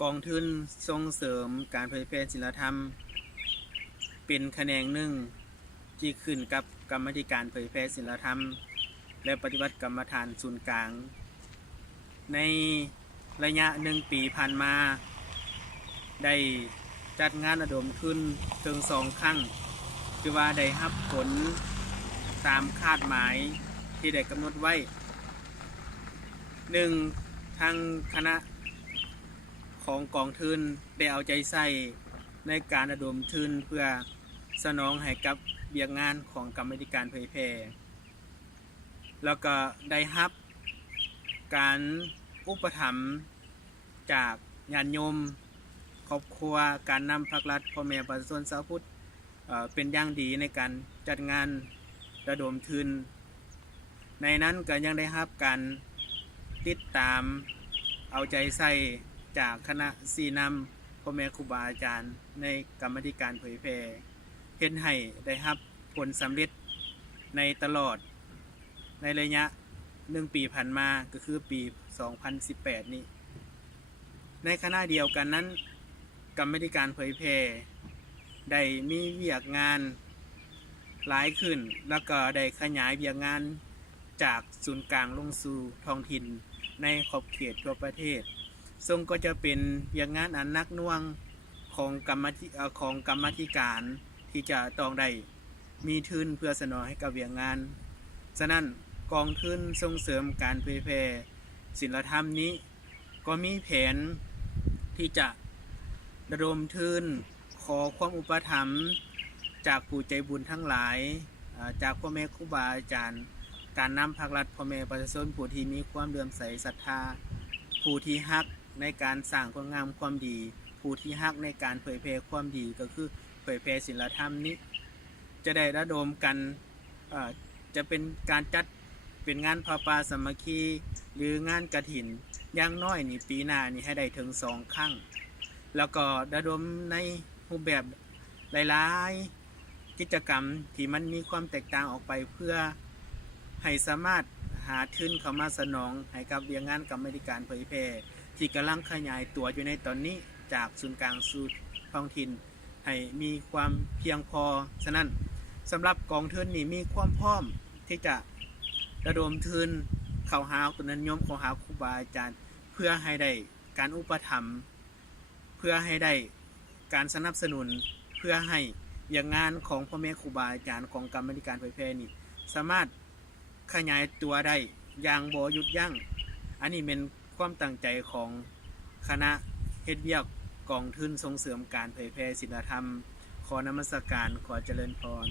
กองทุนส่งเสริมการเผยแพร่ศิลธรรมเป็นแขนงหนึ่งที่ขึ้นกับกรรมาธิการเผยแพร่ศิลธรรมและปฏิบัติกรรมฐานศูนย์กลางในระยะ1 ปีผ่านมาได้จัดงานระดมทุนถึง2 ครั้งคือว่าได้รับผลตามคาดหมายที่ได้กำหนดไว้1ทางคณะของกองทุนได้เอาใจใส่ในการระดมทุนเพื่อสนองให้กับเบียกงานของกรรมาธิการเผยแพร่แล้วก็ได้รับการอุปถัมภ์จากญาติโยมครอบครัวการนำภาครัฐพ่อแม่ประชาชนชาวพุทธเป็นอย่างดีในการจัดงานระดมทุนในนั้นก็ยังได้รับการติดตามเอาใจใส่จากคณะสีนำพ่อแม่ครูบาอาจารย์ในกรรมาธิการเผยแพร่เฮ็ดให้ได้รับผลสำเร็จในตลอดในระยะ1 ปีผ่านมาก็คือปี 2018 นี้ในขณะเดียวกันนั้นกรรมาธิการเผยแพร่ได้มีเวียกงานหลายขึ้นแล้วก็ได้ขยายเวียกงานจากศูนย์กลางลงสู่ท้องถิ่นในขอบเขตทั่วประเทศซึ่งก็จะเป็นเวียกงานอันหนักหน่วงของกรรมาธิการที่จะต้องได้มีทุนเพื่อสนองให้กับเวียกงานฉะนั้นกองทุนส่งเสริมการเผยแพร่ศิลธรรมนี้ก็มีแผนที่จะระดมทุนขอความอุปถัมภ์จากผู้ใจบุญทั้งหลายจากพ่อแม่ครูบาอาจารย์การนำภาครัฐพ่อแม่ประชาชนผู้ที่มีความเลื่อมใสศรัทธาผู้ที่ฮักในการสร้างความงามความดีผู้ที่ฮักในการเผยแพร่ความดีก็คือเผยแพร่ศิลธรรมนี้จะได้ระดมกันจะเป็นการจัดเป็นงานพระป่าสามัคคีหรืองานกฐินอย่างน้อยนี่ปีหน้านี่ให้ได้ถึง2 ครั้งแล้วก็ระดมในรูปแบบหลายๆกิจกรรมที่มันมีความแตกต่างออกไปเพื่อให้สามารถหาทุนเข้ามาสนองให้กับเวียกงานกรรมาธิการเผยแพร่ที่กำลังขยายตัวอยู่ในตอนนี้จากศูนย์กลางสู่ท้องถิ่นให้มีความเพียงพอฉะนั้นสำหรับกองทุนนี่มีความพร้อมที่จะระดมทุนเข้าหาตุนนิยมเข้าหาครูบาอาจารย์เพื่อให้ได้การอุปถัมภ์เพื่อให้ได้การสนับสนุนเพื่อให้อย่างงานของพ่อแม่ครูบาอาจารย์ของกรรมาธิการเผยแพร่นี่สามารถขยายตัวได้อย่างบ่หยุดยั้งอันนี้เป็นความตั้งใจของคณะเฮ็ดเวียกกองทุนส่งเสริมการเผยแพร่ศิลธรรมขอนมัสการขอเจริญพร